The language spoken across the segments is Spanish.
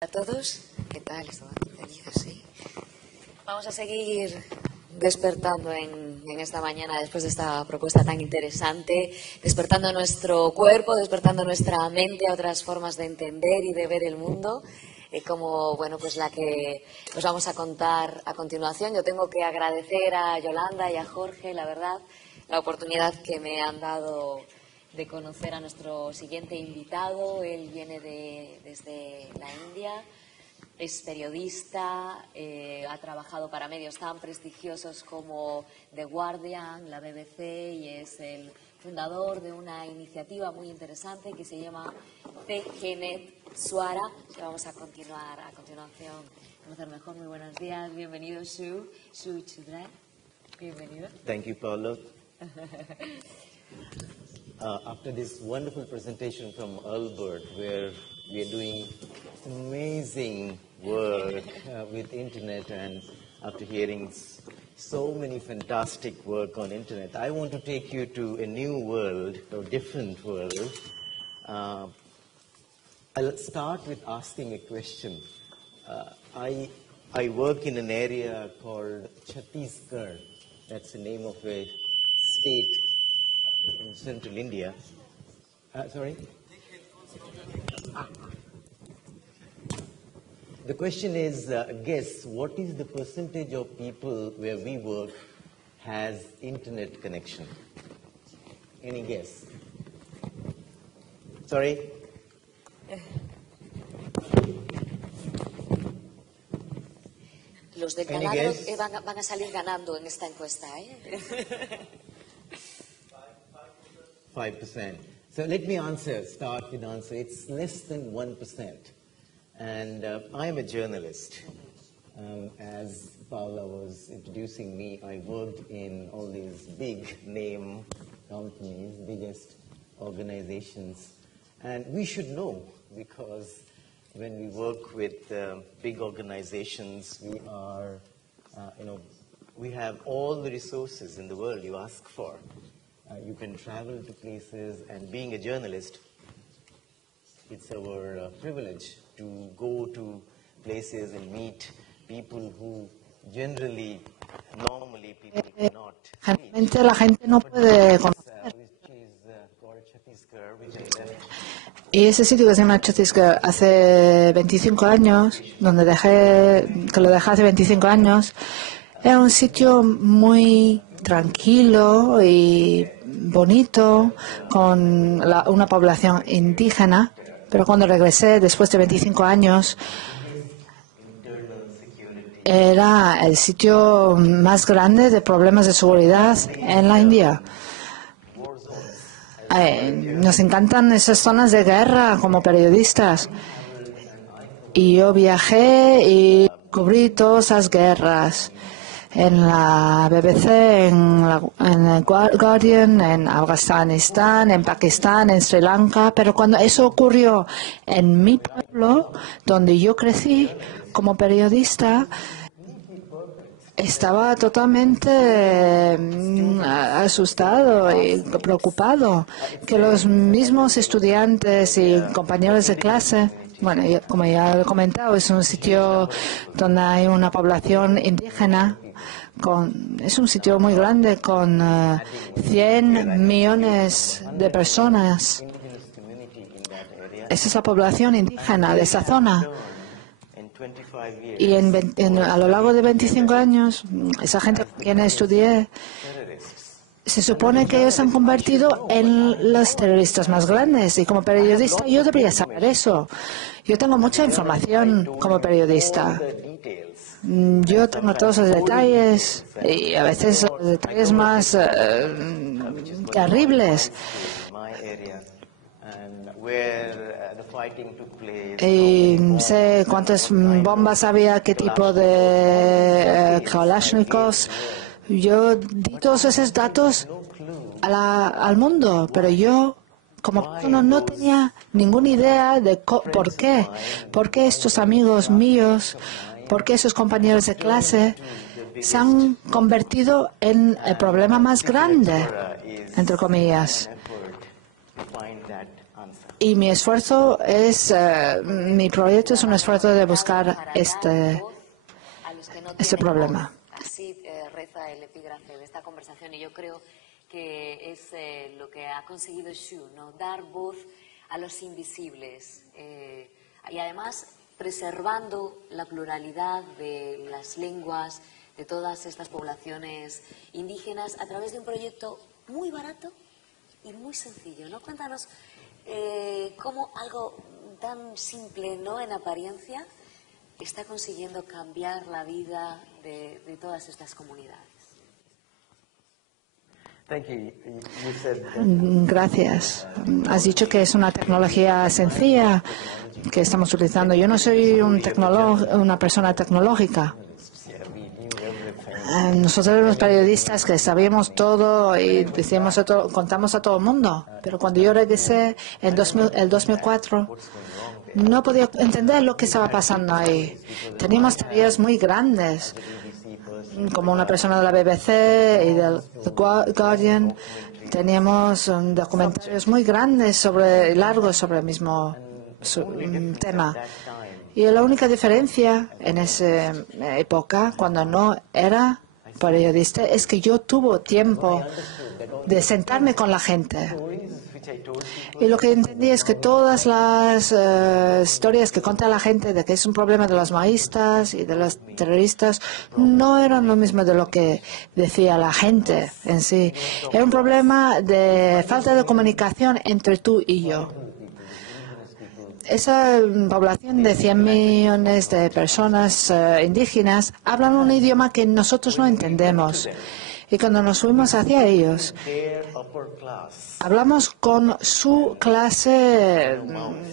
A todos, ¿qué tal? ¿Sí? Vamos a seguir despertando en esta mañana después de esta propuesta tan interesante, despertando nuestro cuerpo, despertando nuestra mente a otras formas de entender y de ver el mundo, como pues la que os vamos a contar a continuación. Yo tengo que agradecer a Yolanda y a Jorge, la verdad, la oportunidad que me han dado de conocer a nuestro siguiente invitado. Él viene desde la India, es periodista, ha trabajado para medios tan prestigiosos como The Guardian, la BBC, y es el fundador de una iniciativa muy interesante que se llama TGNet Swara, que vamos a continuar a continuación a conocer mejor. Muy buenos días, bienvenido Shu Chudrai. Bienvenido. Thank you, Paulo. After this wonderful presentation from Albert, where we are doing amazing work with internet, and after hearing so many fantastic work on internet, I want to take you to a new world, a different world. I'll start with asking a question. I work in an area called Chhattisgarh. That's the name of a state in central India. Sorry? The question is, guess, what is the percentage of people where we work has internet connection? Any guess? Sorry? Los del taladro van a salir ganando en esta encuesta, ¿eh? 5%. So let me start with the answer. It's less than 1%. And I'm a journalist. As Paula was introducing me, I worked in all these big name companies, biggest organizations. And we should know, because when we work with big organizations, we are, we have all the resources in the world you ask for. You can travel to places, and being a journalist, it's our privilege to go to places and meet people who normally people cannot reach. La gente no puede conocer. Y ese sitio que se llama Chhattisgarh, hace 25 años, que lo dejé hace 25 años, era un sitio muy tranquilo y bonito, con una población indígena, pero cuando regresé después de 25 años, era el sitio más grande de problemas de seguridad en la India. Nos encantan esas zonas de guerra como periodistas. Y yo viajé y cubrí todas esas guerras en la BBC, en el Guardian, en Afganistán, en Pakistán, en Sri Lanka. Pero cuando eso ocurrió en mi pueblo, donde yo crecí como periodista, estaba totalmente asustado y preocupado que los mismos estudiantes y compañeros de clase, como ya he comentado, es un sitio donde hay una población indígena, es un sitio muy grande con 100 millones de personas. Esa es la población indígena de esa zona. Y a lo largo de 25 años, esa gente con quien estudié, se supone que ellos se han convertido en los terroristas más grandes. Y como periodista yo debería saber eso. Yo tengo mucha información como periodista. Yo tengo todos los detalles y a veces los detalles más terribles. Y sé cuántas bombas había, qué tipo de Kalashnikovs. Yo di todos esos datos al mundo, pero yo como persona no tenía ninguna idea de por qué. ¿Por qué estos amigos míos, por qué esos compañeros de clase se han convertido en el problema más grande, entre comillas? Y mi esfuerzo es, mi proyecto es un esfuerzo de buscar este problema. Así reza el epígrafe de esta conversación y yo creo que es lo que ha conseguido Xu, ¿no? Dar voz a los invisibles y además preservando la pluralidad de las lenguas de todas estas poblaciones indígenas a través de un proyecto muy barato y muy sencillo, ¿no? Cuéntanos cómo algo tan simple, ¿no?, en apariencia, está consiguiendo cambiar la vida de todas estas comunidades. Gracias. Has dicho que es una tecnología sencilla que estamos utilizando. Yo no soy una persona tecnológica. Nosotros los periodistas que sabíamos todo y contamos a todo el mundo. Pero cuando yo regresé en el 2004, no podía entender lo que estaba pasando ahí. Teníamos tareas muy grandes, como una persona de la BBC y del The Guardian. Teníamos documentarios muy grandes largos sobre el mismo tema. Y la única diferencia en esa época, cuando no era periodista, es que yo tuve tiempo de sentarme con la gente. Y lo que entendí es que todas las historias que cuenta la gente de que es un problema de los maoístas y de los terroristas no eran lo mismo de lo que decía la gente en sí. Era un problema de falta de comunicación entre tú y yo. Esa población de 100 millones de personas indígenas hablan un idioma que nosotros no entendemos. Y cuando nos fuimos hacia ellos, hablamos con su clase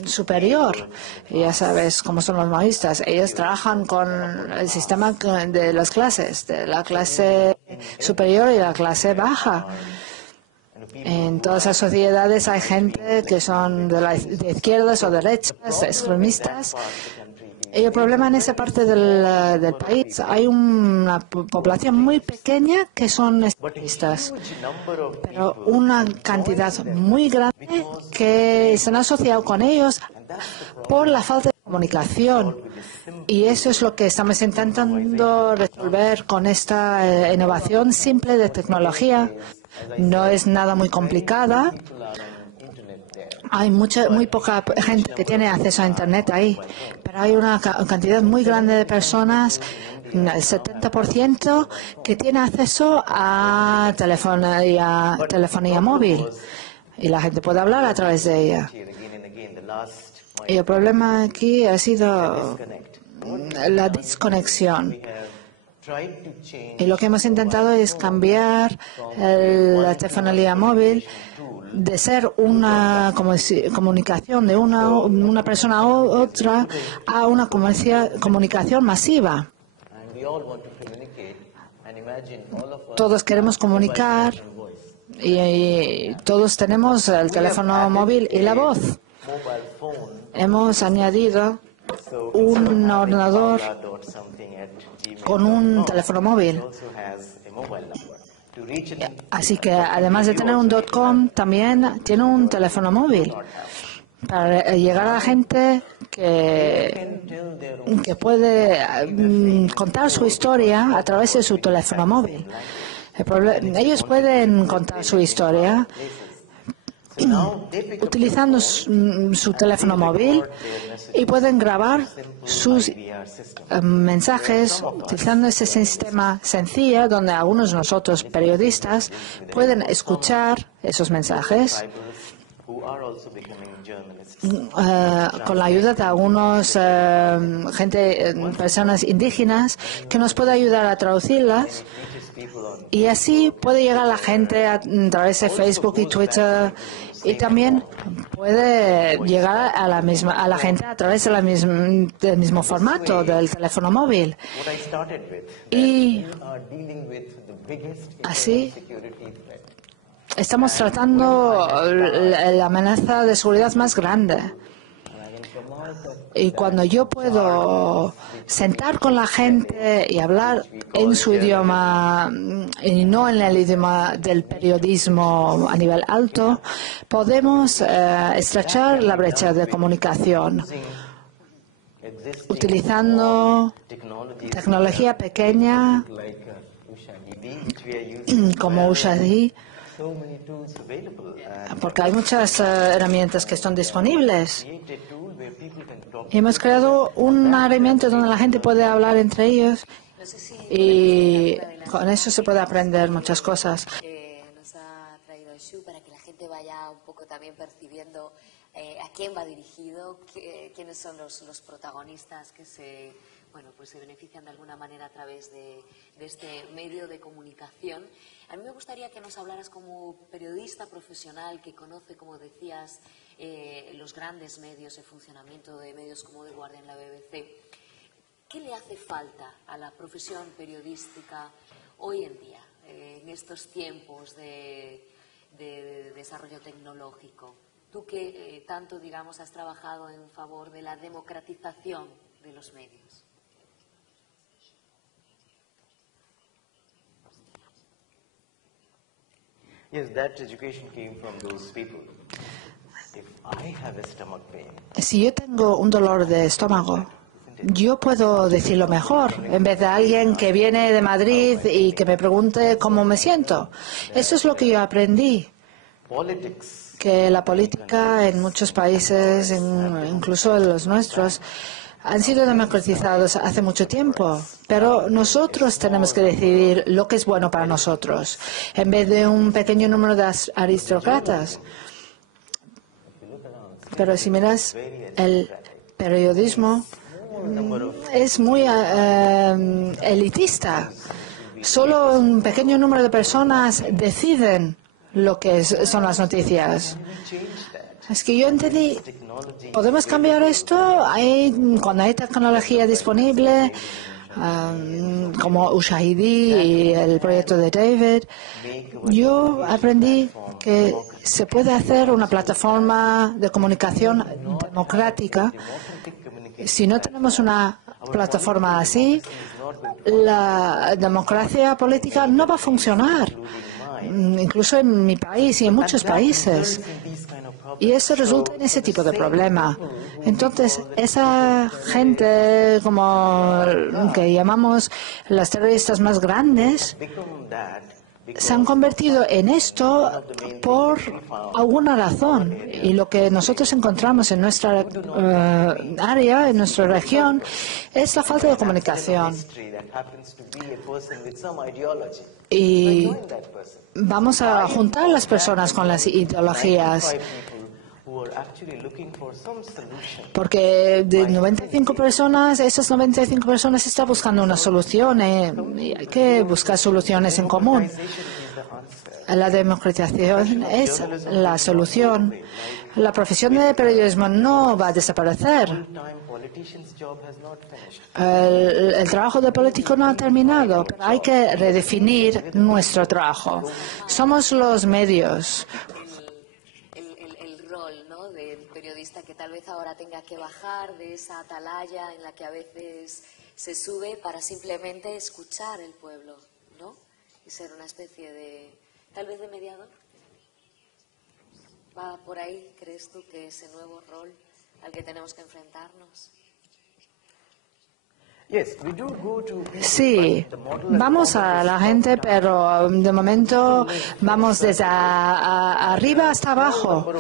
superior. Y ya sabes cómo son los maoístas. Ellos trabajan con el sistema de las clases, de la clase superior y la clase baja. En todas las sociedades hay gente que son de izquierdas o derechas, extremistas. Y el problema en esa parte del país, hay una población muy pequeña que son extremistas, pero una cantidad muy grande que se han asociado con ellos por la falta de comunicación. Y eso es lo que estamos intentando resolver con esta innovación simple de tecnología. No es nada muy complicada. Hay muy poca gente que tiene acceso a Internet ahí, pero hay una cantidad muy grande de personas, el 70%, que tiene acceso a telefonía móvil y la gente puede hablar a través de ella. Y el problema aquí ha sido la desconexión. Y lo que hemos intentado es cambiar la telefonía móvil de ser una comunicación de una persona a otra a una comunicación masiva. Todos queremos comunicar y todos tenemos el teléfono móvil y la voz. Hemos añadido un ordenador con un teléfono móvil. Así que además de tener un .com, también tiene un teléfono móvil para llegar a la gente que puede contar su historia a través de su teléfono móvil. Ellos pueden contar su historia utilizando su teléfono móvil y pueden grabar sus mensajes utilizando ese sistema sencillo donde algunos de nosotros periodistas pueden escuchar esos mensajes con la ayuda de algunos personas indígenas que nos puede ayudar a traducirlas. Y así puede llegar a la gente a través de Facebook y Twitter y también puede llegar a la gente a través del mismo formato del teléfono móvil. Y así estamos tratando la amenaza de seguridad más grande. Y cuando yo puedo sentar con la gente y hablar en su idioma y no en el idioma del periodismo a nivel alto, podemos estrechar la brecha de comunicación utilizando tecnología pequeña como Ushahidi, porque hay muchas herramientas que están disponibles. Y hemos creado una herramienta donde la gente puede hablar entre ellos y con eso se puede aprender muchas cosas. Nos ha traído Shu para que la gente vaya un poco también percibiendo a quién va dirigido, quiénes son los protagonistas que se benefician de alguna manera a través de este medio de comunicación. A mí me gustaría que nos hablaras como periodista profesional que conoce, como decías, los grandes medios, el funcionamiento de medios como The Guardian, la BBC. ¿Qué le hace falta a la profesión periodística hoy en día, en estos tiempos de desarrollo tecnológico? Tú que tanto, digamos, has trabajado en favor de la democratización de los medios. Yes, that education came from those people. If I have a stomach pain, Si yo tengo un dolor de estómago, yo puedo decirlo mejor, en vez de alguien que viene de Madrid y que me pregunte cómo me siento. Eso es lo que yo aprendí, politics, que la política en muchos países, incluso en los nuestros, han sido democratizados hace mucho tiempo, pero nosotros tenemos que decidir lo que es bueno para nosotros, en vez de un pequeño número de aristócratas. Pero si miras, el periodismo es muy elitista. Solo un pequeño número de personas deciden lo que son las noticias. Es que yo entendí, ¿podemos cambiar esto? Cuando hay tecnología disponible, como Ushahidi y el proyecto de David, yo aprendí que se puede hacer una plataforma de comunicación democrática. Si no tenemos una plataforma así, la democracia política no va a funcionar, incluso en mi país y en muchos países. Y eso resulta en ese tipo de problema. Entonces, esa gente como que llamamos las terroristas más grandes se han convertido en esto por alguna razón. Y lo que nosotros encontramos en nuestra área, en nuestra región, es la falta de comunicación. Y vamos a juntar las personas con las ideologías. Porque de 95 personas, esas 95 personas están buscando una solución y hay que buscar soluciones en común. La democratización es la solución. La profesión de periodismo no va a desaparecer. El trabajo de político no ha terminado, pero hay que redefinir nuestro trabajo. Somos los medios. Que tal vez ahora tenga que bajar de esa atalaya en la que a veces se sube para simplemente escuchar el pueblo, ¿no? Y ser una especie de, tal vez de mediador. ¿Va por ahí, crees tú, que ese nuevo rol al que tenemos que enfrentarnos? Sí, vamos a la gente, pero de momento vamos desde arriba hasta abajo.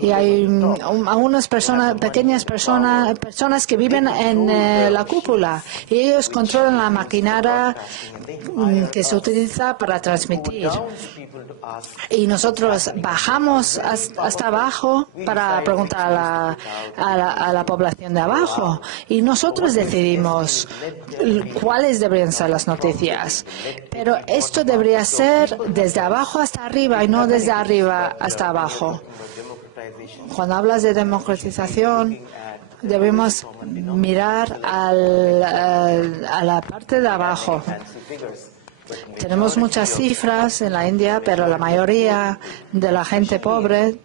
Y hay algunas personas, pequeñas personas que viven en la cúpula y ellos controlan la maquinaria que se utiliza para transmitir. Y nosotros bajamos hasta abajo para preguntar a la población de abajo. Y nosotros decidimos cuáles deberían ser las noticias. Pero esto debería ser desde abajo hasta arriba y no desde arriba hasta abajo. Cuando hablas de democratización, debemos mirar a la parte de abajo. Tenemos muchas cifras en la India, pero la mayoría de la gente pobre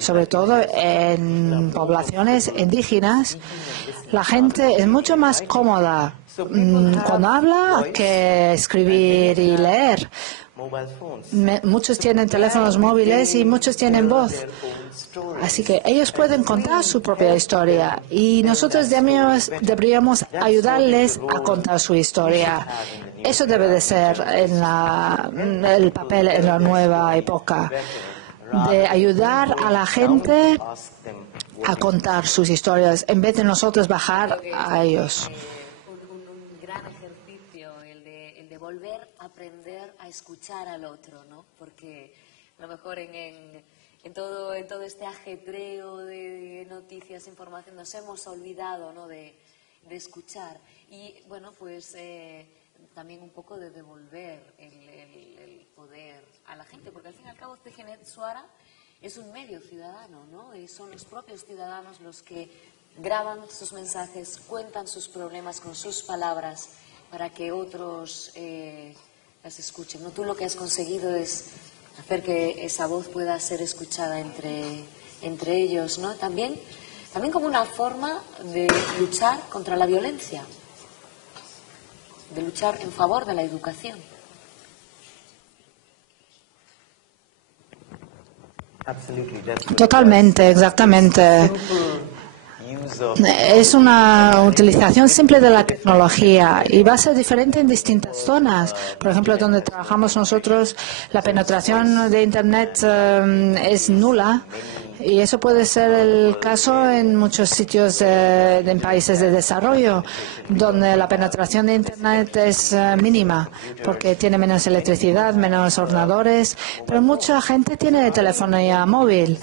sobre todo en poblaciones indígenas, la gente es mucho más cómoda cuando habla que escribir y leer. Muchos tienen teléfonos móviles y muchos tienen voz. Así que ellos pueden contar su propia historia y nosotros deberíamos ayudarles a contar su historia. Eso debe de ser el papel en la nueva época, de ayudar a la gente a contar sus historias en vez de nosotros bajar a ellos. Un gran ejercicio el de volver a aprender a escuchar al otro, ¿no? Porque a lo mejor en todo este ajetreo de noticias, información, nos hemos olvidado, ¿no?, de escuchar. Y bueno, pues también un poco de devolver el poder a la gente, porque al fin y al cabo Tegenet Suara es un medio ciudadano, ¿no? Y son los propios ciudadanos los que graban sus mensajes, cuentan sus problemas con sus palabras para que otros las escuchen, ¿no? Tú lo que has conseguido es hacer que esa voz pueda ser escuchada entre ellos, ¿no? También como una forma de luchar contra la violencia, de luchar en favor de la educación. Totalmente, exactamente. Es una utilización simple de la tecnología y va a ser diferente en distintas zonas. Por ejemplo, donde trabajamos nosotros, la penetración de Internet es nula y eso puede ser el caso en muchos sitios en países de desarrollo, donde la penetración de Internet es mínima porque tiene menos electricidad, menos ordenadores, pero mucha gente tiene telefonía móvil.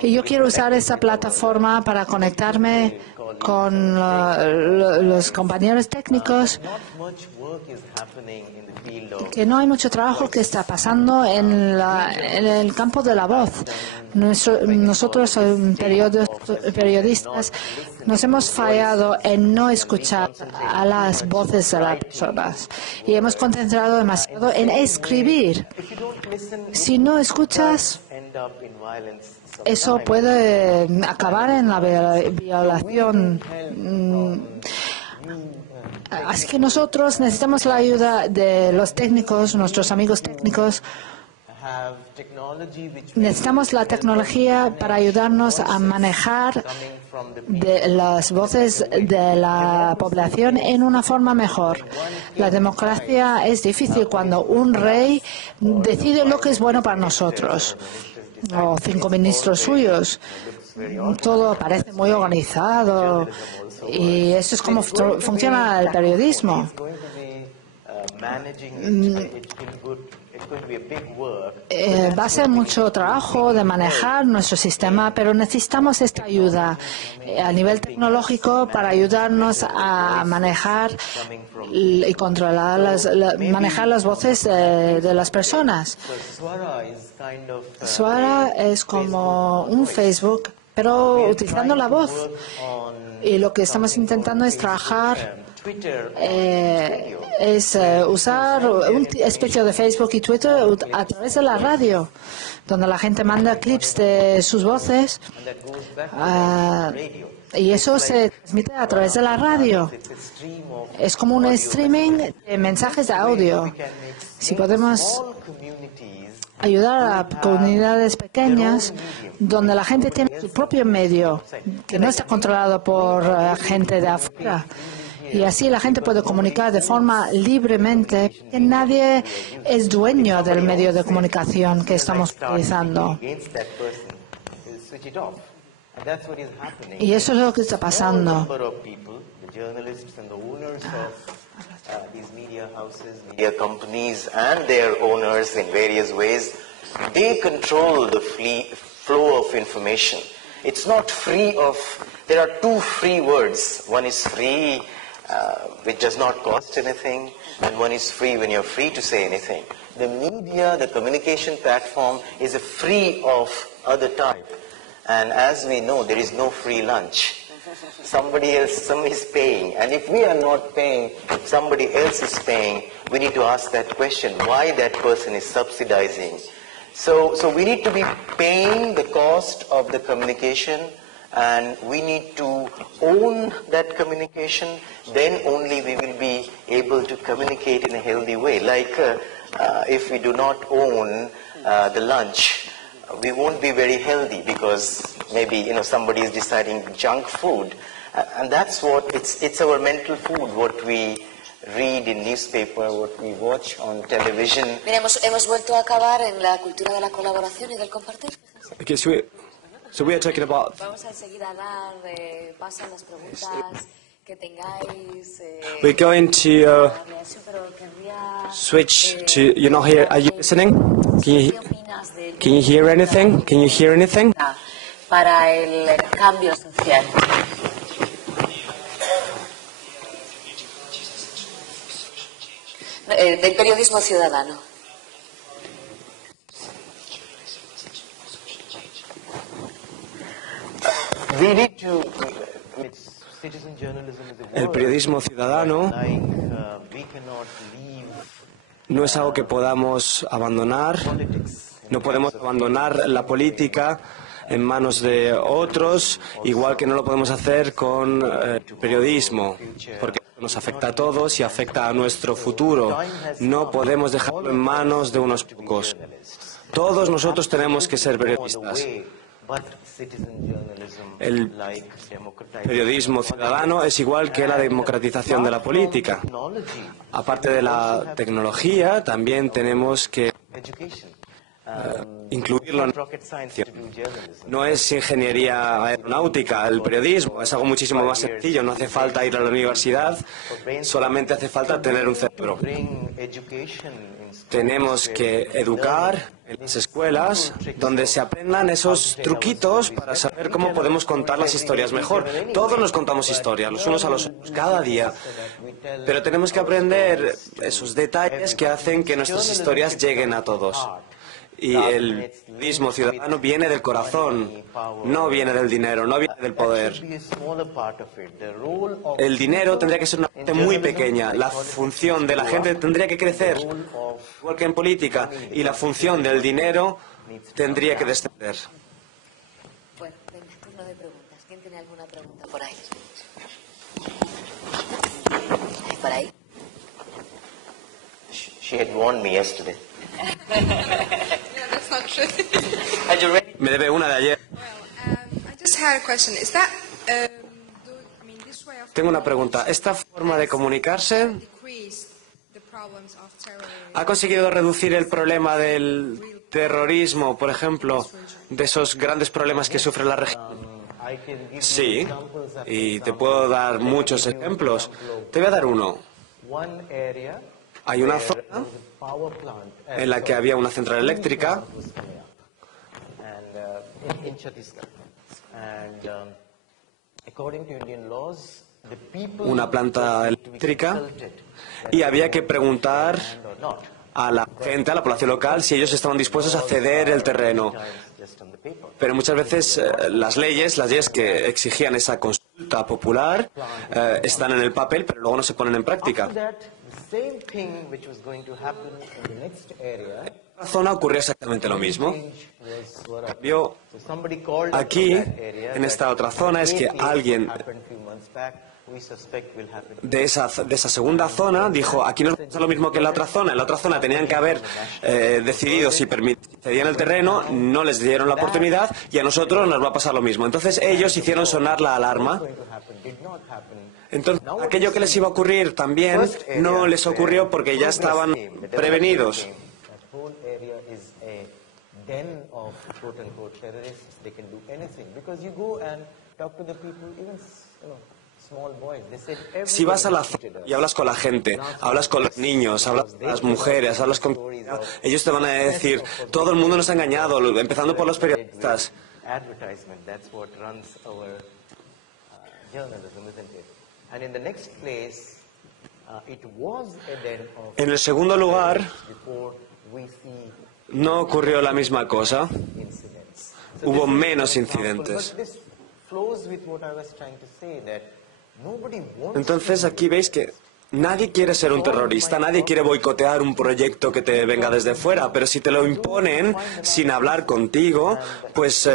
Y yo quiero usar esa plataforma para conectarme con los compañeros técnicos, que no hay mucho trabajo que está pasando en el campo de la voz. Nosotros, periodistas, nos hemos fallado en no escuchar a las voces de las personas y hemos concentrado demasiado en escribir. Si no escuchas, eso puede acabar en la violación. Así que nosotros necesitamos la ayuda de los técnicos, nuestros amigos técnicos. Necesitamos la tecnología para ayudarnos a manejar las voces de la población en una forma mejor. La democracia es difícil cuando un rey decide lo que es bueno para nosotros, o 5 ministros suyos. Todo parece muy organizado y eso es como funciona el periodismo. Va a ser mucho trabajo de manejar nuestro sistema, pero necesitamos esta ayuda a nivel tecnológico para ayudarnos a manejar y controlar manejar las voces de las personas. Suara es como un Facebook, pero utilizando la voz. Y lo que estamos intentando es trabajar, usar una especie de Facebook y Twitter a través de la radio, donde la gente manda clips de sus voces y eso se transmite a través de la radio. Es como un streaming de mensajes de audio. Si podemos ayudar a comunidades pequeñas donde la gente tiene su propio medio, que no está controlado por gente de afuera. Y así la gente puede comunicar de forma libremente, que nadie es dueño del medio de comunicación que estamos utilizando. Y eso es lo que está pasando. These media houses, media companies and their owners in various ways, they control the flow of information. It's not free of, there are two free words. One is free, which does not cost anything, and one is free when you're free to say anything. The media, the communication platform is a free of other type. And as we know, there is no free lunch. Somebody is paying, and if we are not paying, if somebody else is paying, we need to ask that question, why that person is subsidizing So we need to be paying the cost of the communication, and we need to own that communication. Then only we will be able to communicate in a healthy way. Like if we do not own the lunch, we won't be very healthy, because maybe somebody is deciding junk food, and that's what it's our mental food, what we read in newspaper, what we watch on television. Mira, hemos vuelto a acabar en la cultura de la colaboración y del compartir. Okay, so we are talking about. Vamos a enseguida a dar paso a las preguntas que tengáis. We're going to switch to. You're not here. Are you listening? Can you hear anything? Can you hear anything? Para el cambio social. Del periodismo ciudadano. El periodismo ciudadano no es algo que podamos abandonar. No podemos abandonar la política en manos de otros, igual que no lo podemos hacer con el periodismo, porque nos afecta a todos y afecta a nuestro futuro. No podemos dejarlo en manos de unos pocos. Todos nosotros tenemos que ser periodistas. El periodismo ciudadano es igual que la democratización de la política. Aparte de la tecnología, también tenemos que incluirlo en la educación. No es ingeniería aeronáutica el periodismo, es algo muchísimo más sencillo. No hace falta ir a la universidad, solamente hace falta tener un cerebro. Tenemos que educar en las escuelas donde se aprendan esos truquitos para saber cómo podemos contar las historias mejor. Todos nos contamos historias, los unos a los otros, cada día. Pero tenemos que aprender esos detalles que hacen que nuestras historias lleguen a todos. Y el periodismo ciudadano viene del corazón, no viene del dinero, no viene del poder. El dinero tendría que ser una parte muy pequeña. La función de la gente tendría que crecer, igual que en política, y la función del dinero tendría que descender. Bueno, venga, turno de preguntas. ¿Quién tiene alguna pregunta por ahí? ¿Por ahí? She had warned me yesterday. That's not true. Me debe una de ayer. I just had a question. Is that this way of Tengo una pregunta. ¿Esta forma de comunicarse decrease the problems of terrorism? ha conseguido reducir el problema del terrorismo, por ejemplo, de esos grandes problemas que sufre la región? Sí, y te puedo dar muchos ejemplos. Te voy a dar uno. Hay una zona en la que había una central eléctrica una planta eléctrica y había que preguntar a la gente, a la población local, si ellos estaban dispuestos a ceder el terreno. Pero muchas veces las leyes que exigían esa consulta popular están en el papel, pero luego no se ponen en práctica. En la zona ocurrió exactamente lo mismo. Vio aquí, en esta otra zona, es que alguien de esa segunda zona dijo, aquí no es lo mismo que en la otra zona. En la otra zona tenían que haber decidido si cedían el terreno, no les dieron la oportunidad y a nosotros nos va a pasar lo mismo. Entonces ellos hicieron sonar la alarma. Entonces, aquello que les iba a ocurrir también no les ocurrió porque ya estaban prevenidos. Si vas a la zona y hablas con la gente, hablas con los niños, hablas con las mujeres, hablas con... ellos te van a decir, todo el mundo nos ha engañado, empezando por los periodistas. En el segundo lugar, no ocurrió la misma cosa. Hubo menos incidentes. Entonces aquí veis que Nadie quiere ser un terrorista, nadie quiere boicotear un proyecto que te venga desde fuera, pero si te lo imponen sin hablar contigo, pues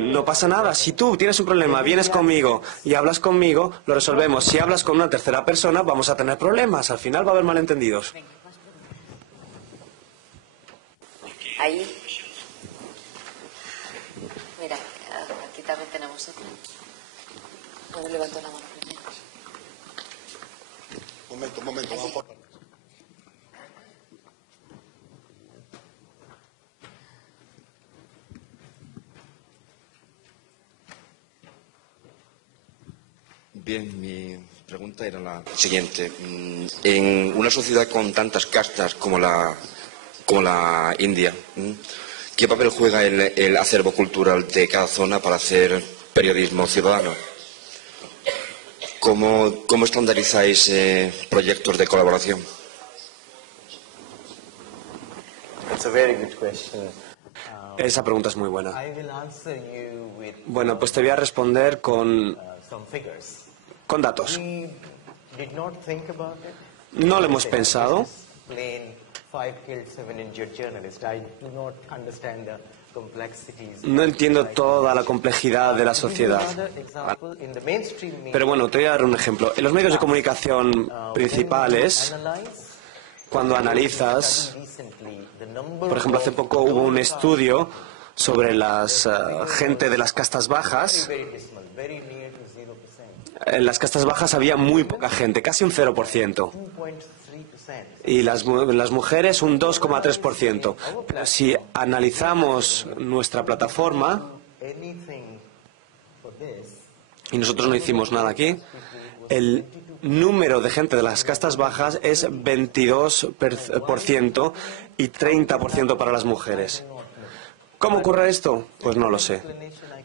no pasa nada. Si tú tienes un problema, vienes conmigo y hablas conmigo, lo resolvemos. Si hablas con una tercera persona, vamos a tener problemas. Al final va a haber malentendidos. Ahí. Mira, aquí también tenemos otro. No me levanto la mano primero. Un momento, vamos por partes. Bien, mi pregunta era la siguiente. En una sociedad con tantas castas como la India, ¿qué papel juega el acervo cultural de cada zona para hacer periodismo ciudadano? ¿Cómo estandarizáis proyectos de colaboración? That's a very good question. Esa pregunta es muy buena. I will answer you with Bueno, pues te voy a responder con some figures. datos. We did not think about it. No lo hemos pensado. Plain 5 killed, 7 injured journalists. I do not understand the complexities. No entiendo toda la complejidad de la sociedad. Another example, in the mainstream media, Pero bueno, te voy a dar un ejemplo. En los medios de comunicación principales, cuando analizas, recently, the number por ejemplo, hace of poco hubo un estudio sobre las gente de las castas bajas. very dismal, very near to 0%. En las castas bajas había muy poca gente, casi un 0%. 2.3%. Y las mujeres un 2,3%. Si analizamos nuestra plataforma, Anything for this, y nosotros no hicimos nada aquí, el número de gente de las castas bajas es 22% y 30% para las mujeres. ¿Cómo ocurre esto? Pues no lo sé.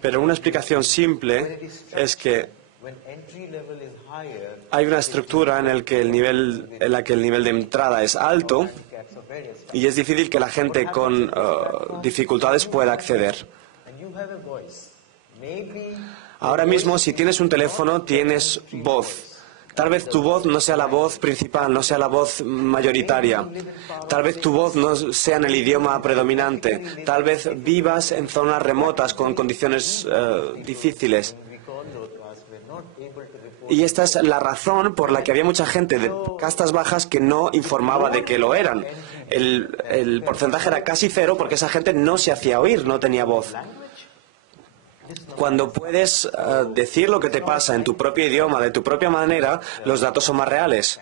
Pero una explicación simple es que when entry level is higher, hay una estructura en la que el nivel de entrada es alto cats of various types, y es difícil que la gente con dificultades pueda acceder. and you have a voice. Maybe Ahora mismo, si tienes un teléfono, tienes voz. Tal vez tu voz no sea la voz principal, no sea la voz mayoritaria. Tal vez tu voz no sea en el idioma predominante. Tal vez vivas en zonas remotas con condiciones difíciles. we call broadcast, we're not able to report. Y esta es la razón por la que había mucha gente de castas bajas que no informaba de que lo eran. El porcentaje era casi cero porque esa gente no se hacía oír, no tenía voz. Cuando puedes decir lo que te pasa en tu propio idioma, de tu propia manera, los datos son más reales.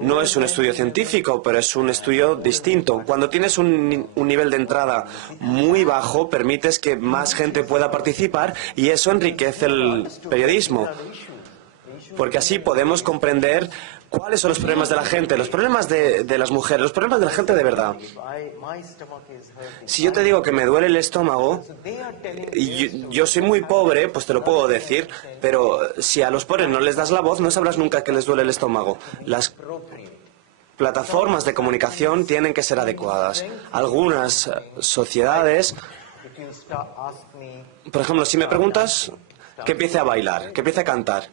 No es un estudio científico, pero es un estudio distinto. Cuando tienes un nivel de entrada muy bajo, permites que más gente pueda participar y eso enriquece el periodismo. Porque así podemos comprender cuáles son los problemas de la gente, los problemas de las mujeres, los problemas de la gente de verdad. My stomach is hurting. Si yo te digo que me duele el estómago, They are telling y yo soy muy pobre, pues te lo puedo decir, pero si a los pobres no les das la voz, no sabrás nunca que les duele el estómago. Las plataformas de comunicación tienen que ser adecuadas. Algunas sociedades, if you ask me, por ejemplo, si me preguntas que empiece a bailar, que empiece a cantar,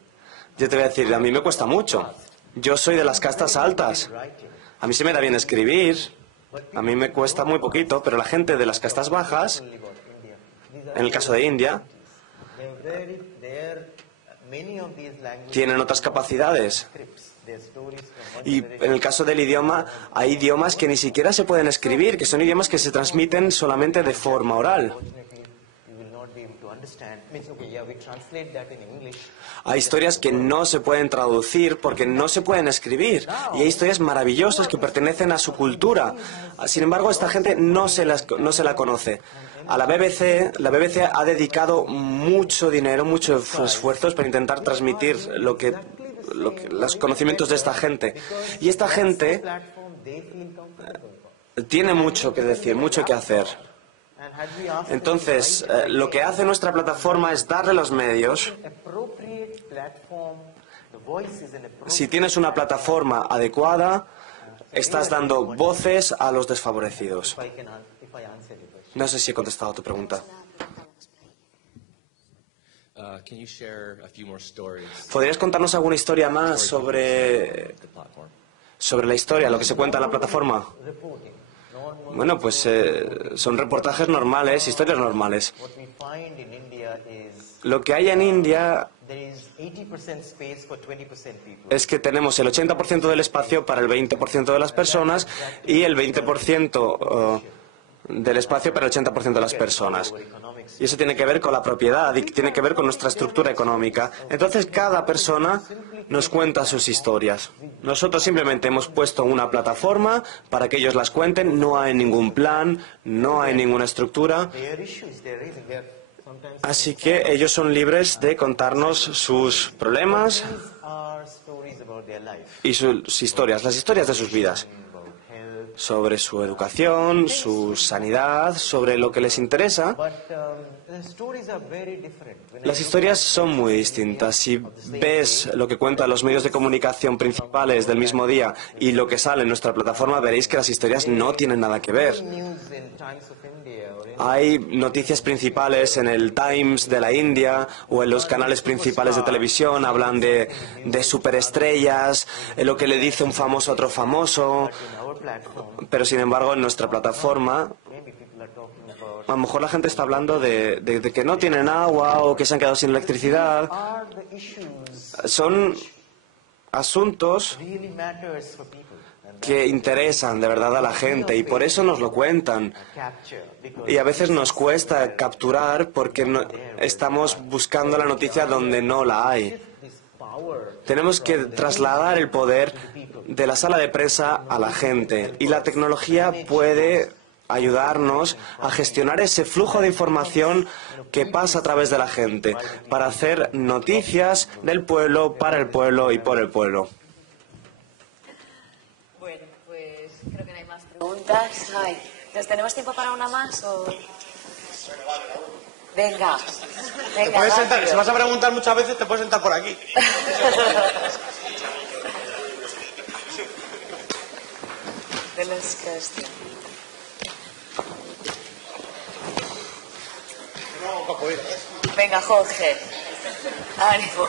yo te voy a decir, a mí me cuesta mucho. Yo soy de las castas altas. A mí se me da bien escribir, a mí me cuesta muy poquito, pero la gente de las castas bajas, en el caso de India, many of these languages tienen otras capacidades. scripts, their stories from one Y en el caso del idioma, hay idiomas que ni siquiera se pueden escribir, que son idiomas que se transmiten solamente de forma oral. unfortunately you will not be able to understand. Means okay, yeah, we translate that in English. Hay historias que no se pueden traducir porque no se pueden escribir. Y hay historias maravillosas que pertenecen a su cultura. Sin embargo, esta gente no se la conoce. A la BBC ha dedicado mucho dinero, muchos esfuerzos para intentar transmitir los conocimientos de esta gente. Y esta gente Platform they feel comfortable. tiene mucho que decir, mucho que hacer. And had we asked Entonces, lo que hace nuestra plataforma es darle los medios. appropriate platform, the voice is an appropriate. Si tienes una plataforma adecuada, estás dando voces a los desfavorecidos. If I answer your question. No sé si he contestado a tu pregunta. Can you share a few more stories ¿Podrías contarnos alguna historia más sobre the platform? sobre la historia, lo que se cuenta en la plataforma. Bueno, pues son reportajes normales, historias normales. Lo que hay en India es que tenemos el 80% del espacio para el 20% de las personas y el 20% del espacio para el 80% de las personas. Y eso tiene que ver con la propiedad y tiene que ver con nuestra estructura económica. Entonces, cada persona nos cuenta sus historias. Nosotros simplemente hemos puesto una plataforma para que ellos las cuenten. No hay ningún plan, no hay ninguna estructura. Así que ellos son libres de contarnos sus problemas y sus historias, las historias de sus vidas, sobre su educación, su sanidad, sobre lo que les interesa. Las historias son muy distintas. Si ves lo que cuentan los medios de comunicación principales del mismo día y lo que sale en nuestra plataforma, veréis que las historias no tienen nada que ver. Hay noticias principales en el Times de la India o en los canales principales de televisión, hablan de superestrellas, lo que le dice un famoso a otro famoso, pero sin embargo en nuestra plataforma a lo mejor la gente está hablando de que no tienen agua o que se han quedado sin electricidad. Son asuntos que interesan de verdad a la gente y por eso nos lo cuentan. Y a veces nos cuesta capturar porque estamos buscando la noticia donde no la hay. Tenemos que trasladar el poder de la sala de prensa a la gente y la tecnología puede ayudarnos a gestionar ese flujo de información que pasa a través de la gente para hacer noticias del pueblo, para el pueblo y por el pueblo. Bueno, pues creo que no hay más preguntas. Ay, entonces, ¿tenemos tiempo para una más o...? Venga, Te puedes sentar, si vas a preguntar muchas veces te puedes sentar por aquí. De las cuestiones. Venga, Jorge. Ánimo.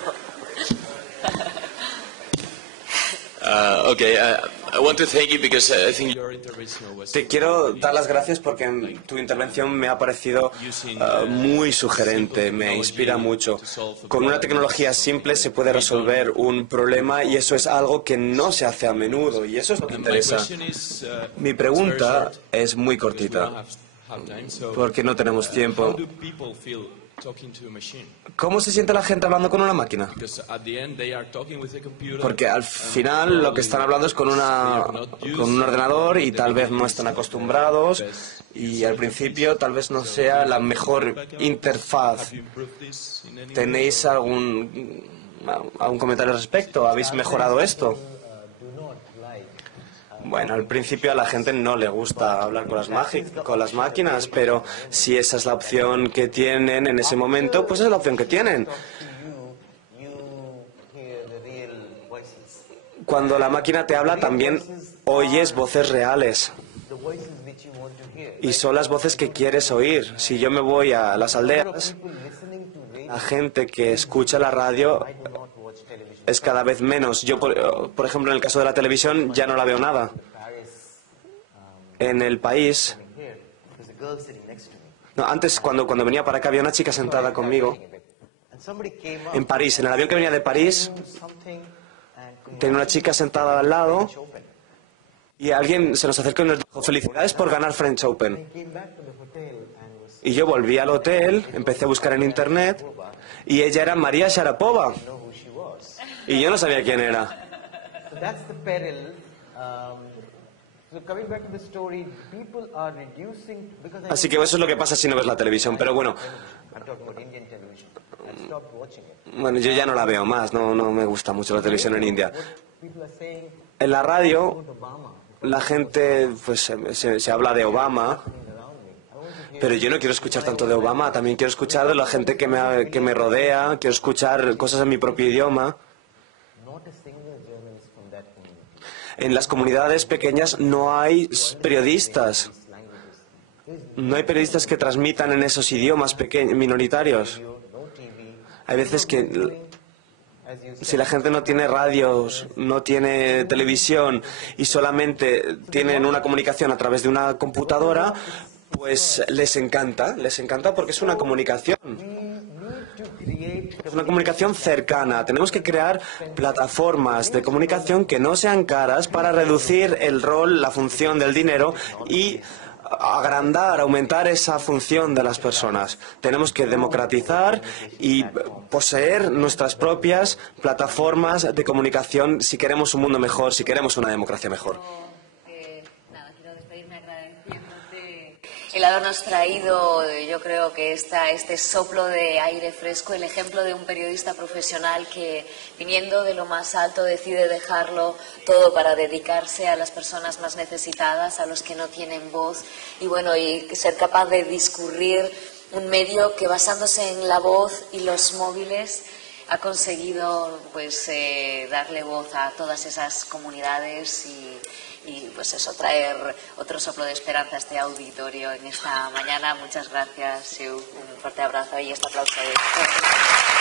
Te quiero dar las gracias porque tu intervención me ha parecido muy sugerente, me inspira mucho. Con una tecnología simple se puede resolver un problema y eso es algo que no se hace a menudo y eso es lo que interesa. Mi pregunta es muy cortita porque no tenemos tiempo. ¿Cómo se siente la gente hablando con una máquina? Porque al final lo que están hablando es con un ordenador y tal vez no están acostumbrados y al principio tal vez no sea la mejor interfaz. ¿Tenéis algún comentario al respecto? ¿Habéis mejorado esto? Bueno, al principio a la gente no le gusta hablar con las máquinas, pero si esa es la opción que tienen en ese momento, pues es la opción que tienen. Cuando la máquina te habla, también oyes voces reales. Y son las voces que quieres oír. Si yo me voy a las aldeas, la gente que escucha la radio es cada vez menos. Yo, por ejemplo, en el caso de la televisión, ya no la veo nada. En el país... No, antes, cuando venía para acá, había una chica sentada conmigo. En París, en el avión que venía de París, tenía una chica sentada al lado y alguien se nos acercó y nos dijo: felicidades por ganar French Open. Y yo volví al hotel, empecé a buscar en internet y ella era María Sharapova. Y yo no sabía quién era. Así que eso es lo que pasa si no ves la televisión. Pero bueno, yo ya no la veo más. No me gusta mucho la televisión en India. En la radio, la gente pues se habla de Obama. Pero yo no quiero escuchar tanto de Obama. También quiero escuchar de la gente que me rodea. Quiero escuchar cosas en mi propio idioma. En las comunidades pequeñas no hay periodistas. No hay periodistas que transmitan en esos idiomas minoritarios. Hay veces que Si la gente no tiene radios, no tiene televisión y solamente tienen una comunicación a través de una computadora, pues les encanta porque es una comunicación. Es una comunicación cercana. Tenemos que crear plataformas de comunicación que no sean caras para reducir el rol, la función del dinero y aumentar esa función de las personas. Tenemos que democratizar y poseer nuestras propias plataformas de comunicación si queremos un mundo mejor, si queremos una democracia mejor. Nada, quiero despedirme agradeciéndote el habernos traído, yo creo que este soplo de aire fresco, el ejemplo de un periodista profesional que, viniendo de lo más alto, decide dejarlo todo para dedicarse a las personas más necesitadas, a los que no tienen voz, y bueno, y ser capaz de discurrir un medio que, basándose en la voz y los móviles, ha conseguido pues darle voz a todas esas comunidades y pues eso, traer otro soplo de esperanza a este auditorio en esta mañana. Muchas gracias, Xiu. Un fuerte abrazo y este aplauso de...